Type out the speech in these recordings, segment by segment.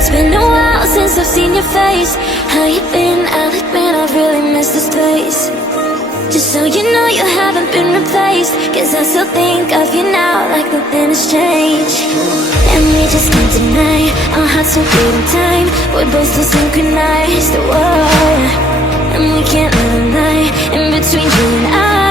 It's been a while since I've seen your face. How you been? I'll admit I've really missed this place. Just so you know you haven't been replaced, 'cause I still think of you now like nothing has changed. And we just can't deny our hearts so good in time. We're both so synchronized, whoa. And we can't let a lie in between you and I.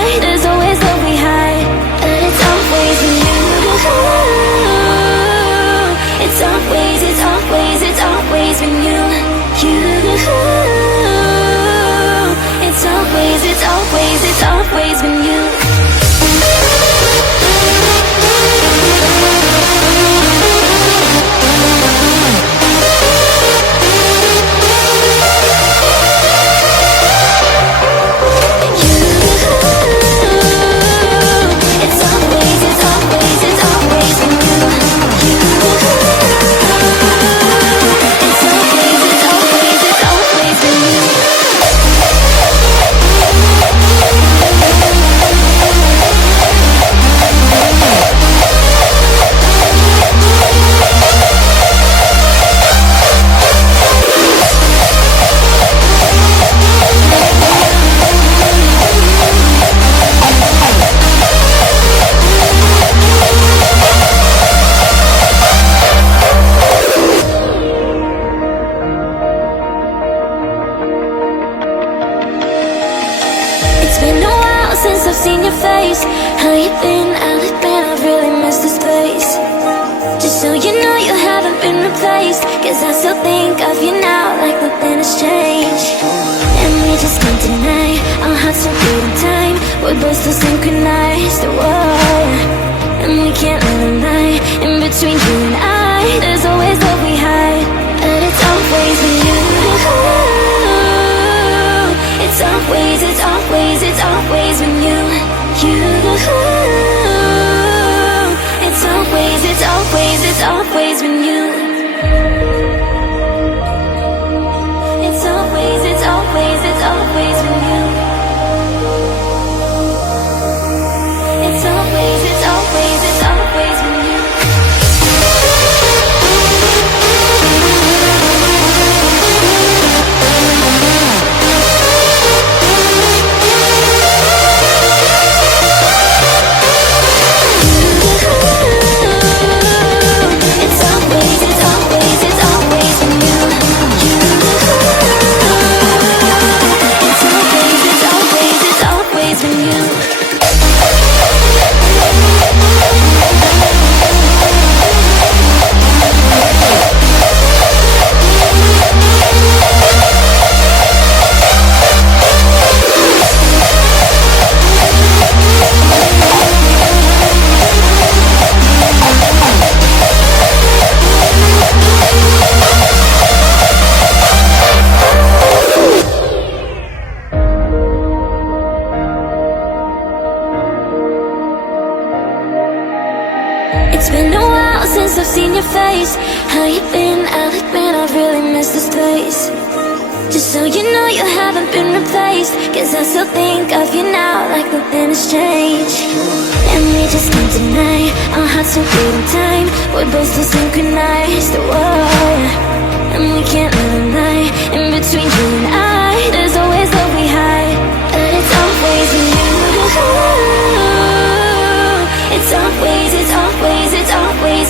There's always love we hide, but it's always with you. It's always, it's always, it's always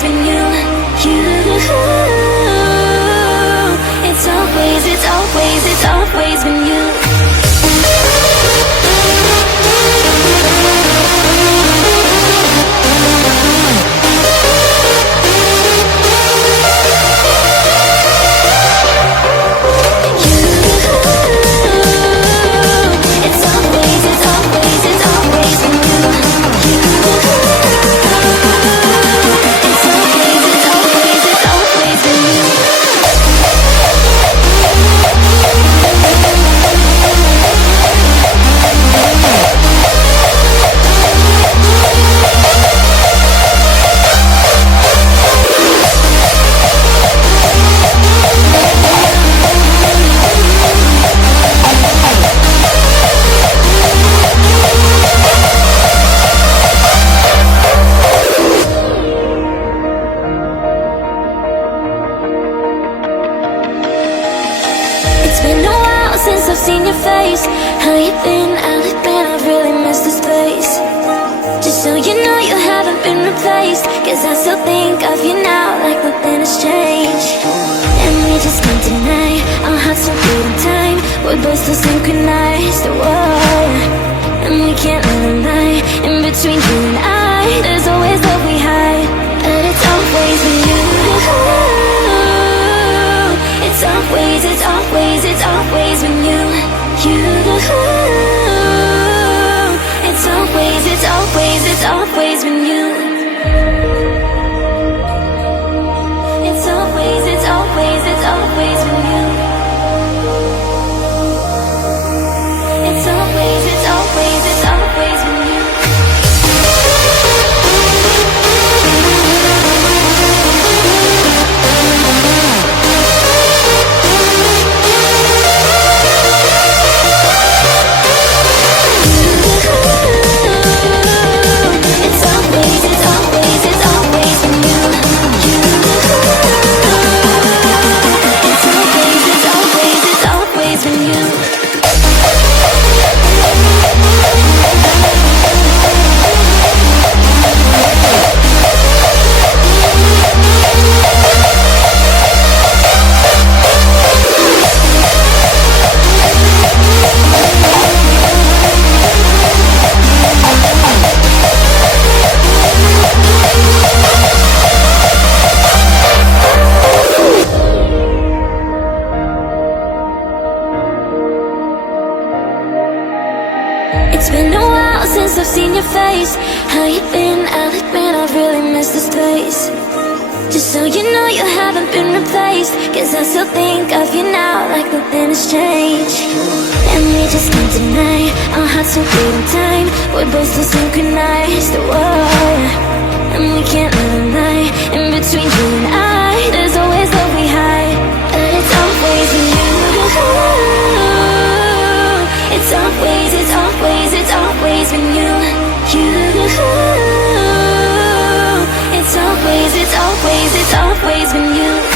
been you. It's always, it's always, it's always been you. haven't been replaced. Cause I still think of you now like nothing has changed. And we just can't deny our hearts so good in time. We're both so synchronized, whoa. And we can't let a lie in between you and I. There's always love we hide, but it's always with you. It's always, it's always, it's always when you. It's always, it's always, it's always when you. It's always, it's always, it's always when you. It's always, it's always, it's always when you. It's been a while since I've seen your face. How you been? I'll admit I've really missed this place. Just so you know you haven't been replaced. Cause I still think of you now like nothing has changed. And we just can't deny our hearts so good in time. We're both so synchronized, whoa. And we can't let a lie in between you and I. There's always love we hide, but it's always with you. It's always, it's always, it's always when you. It's always, it's always, it's always when you.